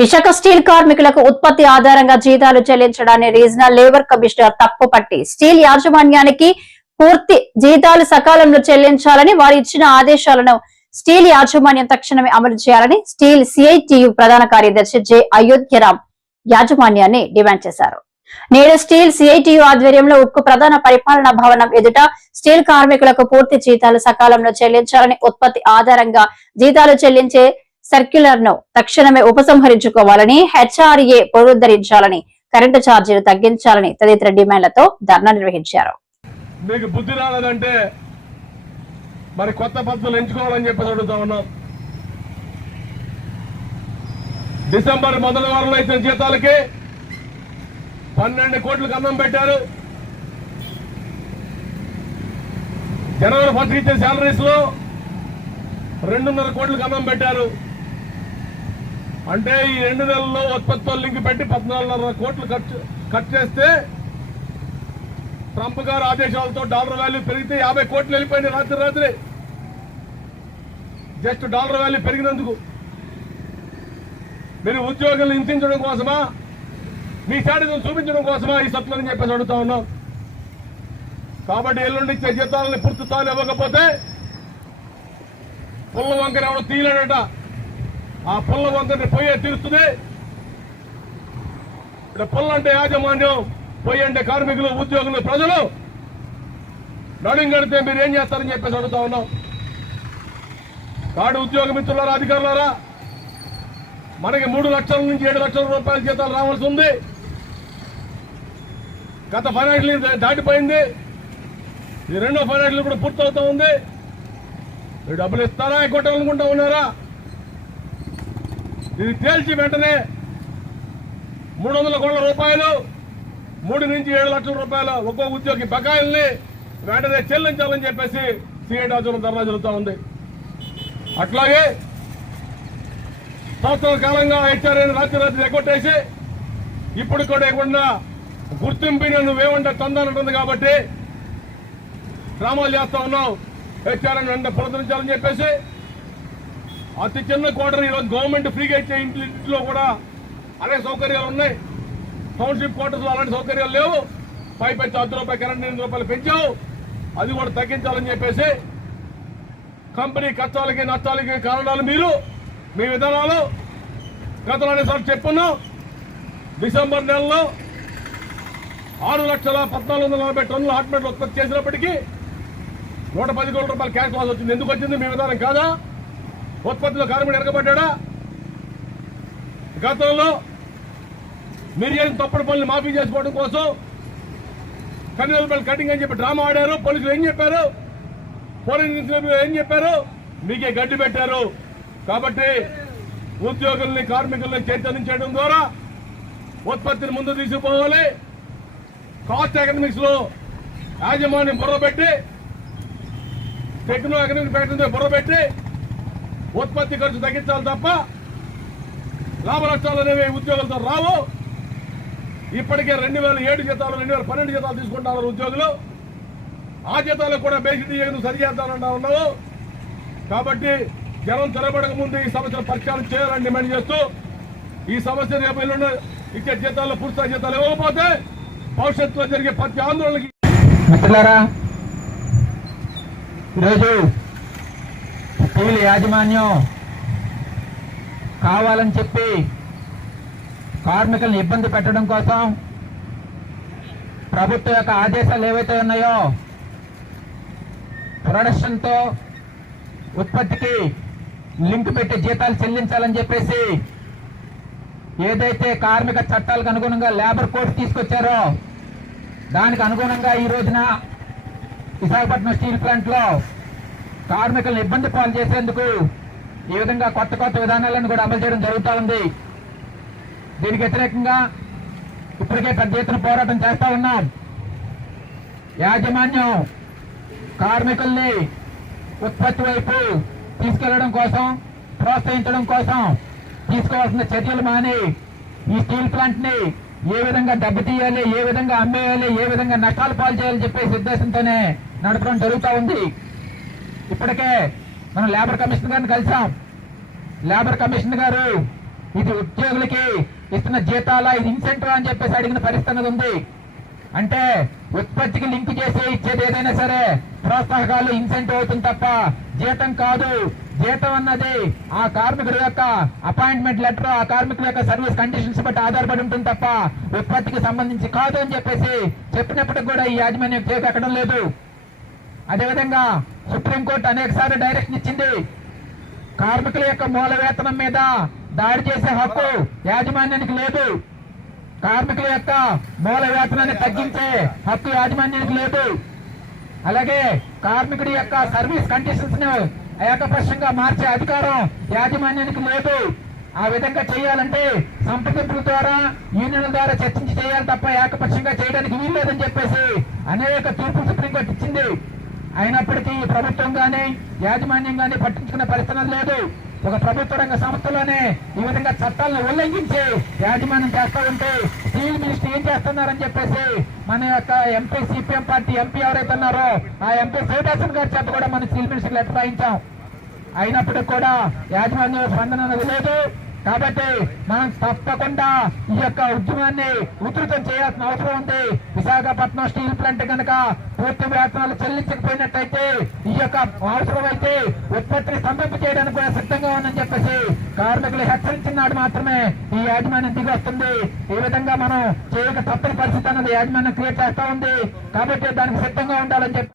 Visakha steel కార్మికులకు ఉత్పత్తి ఆధారంగా జీతాలు చెల్లించడాన్ని రీజనల్ లేబర్ కమిషనర్ తప్పుపట్టి స్టీల్ యాజమాన్యానికి పూర్తి జీతాలు సకాలంలో చెల్లించాలని వారు ఇచ్చిన ఆదేశాలను స్టీల్ యాజమాన్యం తక్షణమే అమలు చేయాలని స్టీల్ సిఐటియు ప్రధాన కార్యదర్శి జె అయోధ్యరామ్ యాజమాన్యాన్ని డిమాండ్ చేశారు. నేడు స్టీల్ సిఐటియు ఆధ్వర్యంలో ఉక్కు ప్రధాన పరిపాలనా భవనం ఎదుట స్టీల్ కార్మికులకు పూర్తి జీతాలు సకాలంలో చెల్లించాలని, ఉత్పత్తి ఆధారంగా జీతాలు చెల్లించే సర్క్యులర్ ను తక్షణమే ఉపసంహరించుకోవాలని, హెచ్ఆర్ఏ పునరుద్ధరించాలని, కరెంటు ఛార్జీలు తగ్గించాలని తదితర డిమాండ్లతో ధర్నా నిర్వహించారు. మీకు బుద్ధి రాలేదంటే మరి కొత్త పద్ధతులు ఎంచుకోవాలని చెప్పి అడుగుతా ఉన్నాం. డిసెంబర్ మొదటి వారంలో ఇచ్చిన జీతాలకి 12 కోట్లకు అన్నం పెట్టారు. జనవరి 1 ఇచ్చే శాలరీస్ లో 2.5 కోట్లకు అన్నం పెట్టారు. అంటే ఈ 2 నెలల్లో ఉత్పత్తితో లింక్ పెట్టి 14.5 కోట్లు ఖర్చు చేస్తే ట్రంప్ గారు ఆదేశాలతో డాలర్ వాల్యూ పెరిగితే 50 కోట్లు వెళ్ళిపోయింది రాత్రి. జస్ట్ డాలర్ వాల్యూ పెరిగినందుకు మీరు ఉద్యోగులను హింసించడం కోసమా, మీ శాడిజం చూపించడం కోసమా ఈ సత్తులని చెప్పేసి అడుగుతా ఉన్నాం. కాబట్టి ఎల్లుండి ఇచ్చే జీతాలని పూర్తి స్థాయిలో ఇవ్వకపోతే పుల్ల వంకర ఎవడో తీయలేడట. ఆ పుల్ల వంకరని పొయ్యే తీరుస్తుంది. ఇక్కడ పుల్ల అంటే యాజమాన్యం, పొయ్యి అంటే కార్మికులు, ఉద్యోగులు, ప్రజలు. నడుం కడితే మీరు ఏం చేస్తారని చెప్పేసి అడుగుతా ఉన్నాం. కాడు ఉద్యోగ మిత్రులారా, అధికారులారా, మనకి 3 లక్షల నుంచి 7 లక్షల రూపాయల జీతాలు రావాల్సి ఉంది. గత ఫైనాన్షియల్ ఇయర్ దాటిపోయింది. ఈ రెండో ఫైనాన్షియల్ కూడా పూర్తవుతా ఉంది. మీరు డబ్బులు ఇస్తారా, కొట్టాలనుకుంటా ఉన్నారా? ఇది తేల్చి వెంటనే 300 కోట్ల రూపాయలు, 3 నుంచి 7 లక్షల రూపాయలు ఒక్కో ఉద్యోగి బకాయిల్ని వెంటనే చెల్లించాలని చెప్పేసి సిఐటి ధర్నా జరుగుతూ ఉంది. అట్లాగే సంవత్సరాల కాలంగా హెచ్ఆర్ఏని రాత్రి ఎగ్గొట్టేసి ఇప్పుడు కూడా ఇవ్వకుండా గుర్తింపుని నువ్వేమంటే తందానంటుంది కాబట్టి డ్రామాలు చేస్తా ఉన్నావు. హెచ్ఆర్ఏని వెంటనే పునరుద్ధరించాలని చెప్పేసి అతి చిన్న క్వార్టర్ ఈరోజు గవర్నమెంట్ ఫ్రీగా ఇచ్చే ఇంట్లో కూడా అనేక సౌకర్యాలు ఉన్నాయి. టౌన్షిప్ క్వార్టర్స్ లో అలాంటి సౌకర్యాలు లేవు. పైపు ₹10 కరెంట్ ₹8 పెంచావు. అది కూడా తగ్గించాలని చెప్పేసి కంపెనీ కష్టాలకి నష్టాలకి కారణాలు మీరు, మీ విధానాలు. గతంలో అనేసార్లు చెప్పున్నాం. డిసెంబర్ నెలలో 6,14,40 టన్నుల హాట్ మెటల్ ఉత్పత్తి చేసినప్పటికీ ₹110 కోట్ల క్యాష్ లాస్ వచ్చింది. ఎందుకు వచ్చింది? మీ విధానం కాదా? ఉత్పత్తిలో కార్మికుడు ఎరగబడ్డా? గతంలో మీరు చేసిన తప్పుడు పనులు మాఫీ చేసుకోవడం కోసం కన్వీనర్ కటింగ్ అని చెప్పి డ్రామా ఆడారు. పోలీసులు ఏం చెప్పారు? పోలీసు ఏం చెప్పారు? మీకే గడ్డి పెట్టారు. కాబట్టి ఉద్యోగుల్ని, కార్మికుల్ని చైతన్యం ద్వారా ఉత్పత్తిని ముందు తీసుకుపోవాలి. కాస్ట్ ఎకనామిక్స్ లో యాజమాన్యం బుర్రబెట్టి, టెక్నో ఎకనామిక్ ఫ్యాక్టరీ బుర్రబెట్టి ఉత్పత్తి ఖర్చు తగ్గించాలి తప్ప లాభ నష్టాలు అనేవి ఉద్యోగులతో రావు. ఇప్పటికే 2007 జీతాలు, 2012 జీతాలు తీసుకుంటున్నారు ఉద్యోగులు. ఆ జీతాలకు కూడా బేసిక్ సరి చేద్దానంటా ఉన్నావు. కాబట్టి జనం తెరబడక ముందు ఈ సమస్యను పరిష్కారం చేయాలని డిమాండ్ చేస్తూ ఈ సమస్య రేపు ఎల్లుండి ఇచ్చే జీతాల్లో పూర్తి జీతాలు ఇవ్వకపోతే భవిష్యత్తులో జరిగే ప్రతి ఆందోళనకి. మిత్రులారా, ఈరోజు స్టీల్ యాజమాన్యం కావాలని చెప్పి కార్మికులను ఇబ్బంది పెట్టడం కోసం ప్రభుత్వం యొక్క ఆదేశాలు ఏవైతే ఉన్నాయో ప్రొడక్షన్తో ఉత్పత్తికి లింక్ పెట్టి జీతాలు చెల్లించాలని చెప్పేసి ఏదైతే కార్మిక చట్టాలకు అనుగుణంగా లేబర్ కోడ్ తీసుకొచ్చారో దానికి అనుగుణంగా ఈ రోజున విశాఖపట్నం స్టీల్ ప్లాంట్ లో కార్మికులను ఇబ్బంది పాలు చేసేందుకు ఈ విధంగా కొత్త విధానాలను కూడా అమలు చేయడం జరుగుతూ ఉంది. దీనికి వ్యతిరేకంగా ఇప్పటికే పెద్ద ఎత్తున పోరాటం చేస్తా ఉన్నాం. యాజమాన్యం కార్మికుల్ని ఉత్పత్తి వైపు తీసుకెళ్లడం కోసం, ప్రోత్సహించడం కోసం తీసుకోవాల్సిన చర్యలు మాని ఈ స్టీల్ ప్లాంట్ ని ఏ విధంగా దెబ్బతీయాలి, ఏ విధంగా అమ్మేయాలి, ఏ విధంగా నష్టాలు పాలు చేయాలని చెప్పేసి ఉద్దేశంతోనే నడపడం జరుగుతూ ఉంది. ఇప్పటికే మనం లేబర్ కమిషనర్ గారిని కలిసాం. లేబర్ కమిషనర్ గారు ఇది ఉద్యోగులకి ఇస్తున్న జీతాల, ఇది ఇన్సెంటివ్ అని చెప్పేసి అడిగిన పరిస్థితి ఉంది. అంటే ఉత్పత్తికి లింక్ చేసి ఇచ్చేది ఏదైనా సరే ప్రోత్సాహకాలు, ఇన్సెంటివ్ అవుతుంది తప్ప జీతం కాదు. జీతం అన్నది ఆ కార్మికుడి యొక్క అపాయింట్మెంట్ లెటర్, ఆ కార్మికుల యొక్క సర్వీస్ కండిషన్స్ బట్టి ఆధారపడి ఉంటుంది తప్ప ఉత్పత్తికి సంబంధించి కాదు అని చెప్పేసి చెప్పినప్పటికి కూడా ఈ యాజమాన్యం చేపెక్కడం లేదు. అదేవిధంగా సుప్రీంకోర్టు అనేక సార్లు డైరెక్షన్ ఇచ్చింది. కార్మికుల యొక్క మూల వేతనం మీద దాడి చేసే హక్కు యాజమాన్యానికి లేదు. కార్మికుల యొక్క మూల వేతనాన్ని తగ్గించే హక్కు యాజమాన్యానికి లేదు. అలాగే కార్మికుడి యొక్క సర్వీస్ కండిషన్స్ ను ఏకపక్షంగా మార్చే అధికారం యాజమాన్యానికి లేదు. ఆ విధంగా చేయాలంటే సంప్రదింపుల ద్వారా, యూనియన్ల ద్వారా చర్చించి చేయాలి తప్ప ఏకపక్షంగా చేయడానికి వీల్లేదని చెప్పేసి అనేక తీర్పులు సుప్రీంకోర్టు ఇచ్చింది. అయినప్పటికీ ప్రభుత్వం గానీ యాజమాన్యం గానీ పట్టించుకునే పరిస్థితి లేదు. ఒక ప్రభుత్వ రంగ సంస్థలోనే ఈ విధంగా చట్టాలను ఉల్లంఘించి యాజమాన్యం చేస్తూ ఉంటే స్టీల్ మినిస్టర్ ఏం చేస్తున్నారని చెప్పేసి మన యొక్క ఎంపీ, సిపిఎం పార్టీ ఎంపీ ఎవరైతే ఉన్నారో ఆ ఎంపీ శివదాసన్ గారి చేత కూడా మన స్టీల్ మినిస్టర్ లెటర్ రాయించాం. అయినప్పటికీ కూడా యాజమాన్యం స్పందన అనేది లేదు. కాబట్టి మనం తప్పకుండా ఈ యొక్క ఉద్యమాన్ని ఉధృతం చేయాల్సిన అవసరం ఉంది. విశాఖపట్నం స్టీల్ ప్లాంట్ కనుక పూర్తి వేతనాలు చెల్లించకపోయినట్టయితే ఈ యొక్క అవసరమైతే ఉత్పత్తిని స్తంభింప చేయడానికి కూడా సిద్ధంగా ఉందని చెప్పేసి కార్మికులు హెచ్చరించినాడు మాత్రమే ఈ యాజమాన్యం దిగి వస్తుంది. ఈ విధంగా మనం చేయక తప్పని పరిస్థితి అన్నది యాజమాన్యం క్రియేట్ చేస్తా ఉంది. కాబట్టి దానికి సిద్ధంగా ఉండాలని చెప్పి